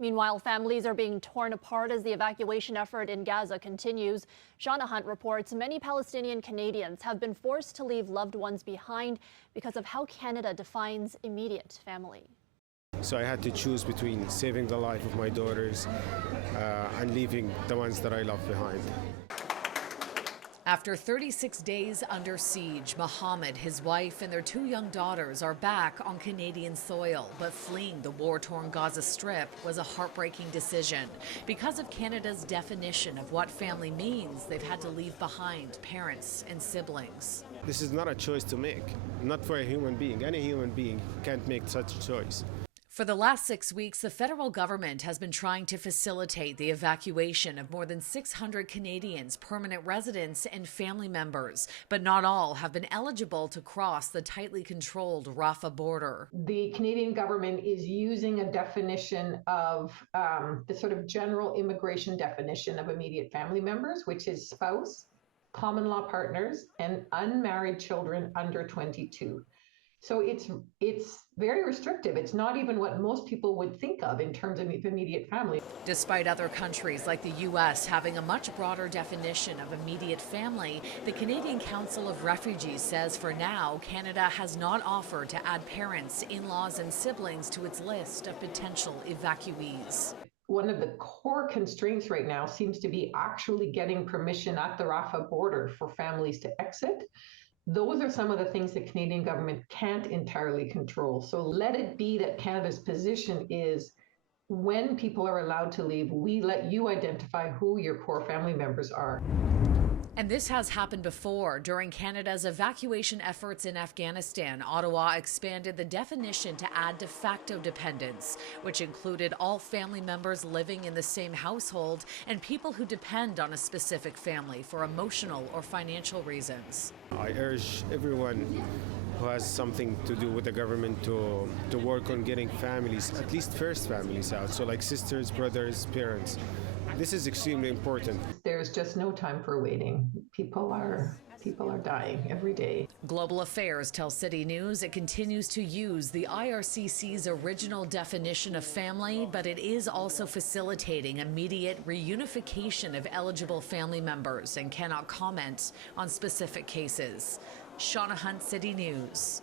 Meanwhile, families are being torn apart as the evacuation effort in Gaza continues. Shauna Hunt reports many Palestinian Canadians have been forced to leave loved ones behind because of how Canada defines immediate family. So I had to choose between saving the life of my daughters and leaving the ones that I love behind. After 36 days under siege, Mohammed, his wife, and their 2 young daughters are back on Canadian soil. But fleeing the war-torn Gaza Strip was a heartbreaking decision. Because of Canada's definition of what family means, they've had to leave behind parents and siblings. This is not a choice to make, not for a human being. Any human being can't make such a choice. For the last 6 weeks, the federal government has been trying to facilitate the evacuation of more than 600 Canadians, permanent residents, and family members. But not all have been eligible to cross the tightly controlled Rafah border. The Canadian government is using a definition of the sort of general immigration definition of immediate family members, which is spouse, common law partners, and unmarried children under 22. So it's very restrictive. It's not even what most people would think of in terms of immediate family. Despite other countries like the U.S. having a much broader definition of immediate family, the Canadian Council of Refugees says for now, Canada has not offered to add parents, in-laws, and siblings to its list of potential evacuees. One of the core constraints right now seems to be actually getting permission at the Rafah border for families to exit. Those are some of the things the Canadian government can't entirely control. So let it be that Canada's position is when people are allowed to leave, we let you identify who your core family members are. And this has happened before. During Canada's evacuation efforts in Afghanistan, Ottawa expanded the definition to add de facto dependents, which included all family members living in the same household and people who depend on a specific family for emotional or financial reasons. I urge everyone who has something to do with the government to work on getting families, at least first families out, so like sisters, brothers, parents. This is extremely important. There's just no time for waiting. People are dying every day. Global Affairs tells CityNews it continues to use the IRCC's original definition of family, but it is also facilitating immediate reunification of eligible family members and cannot comment on specific cases. Shauna Hunt, CityNews.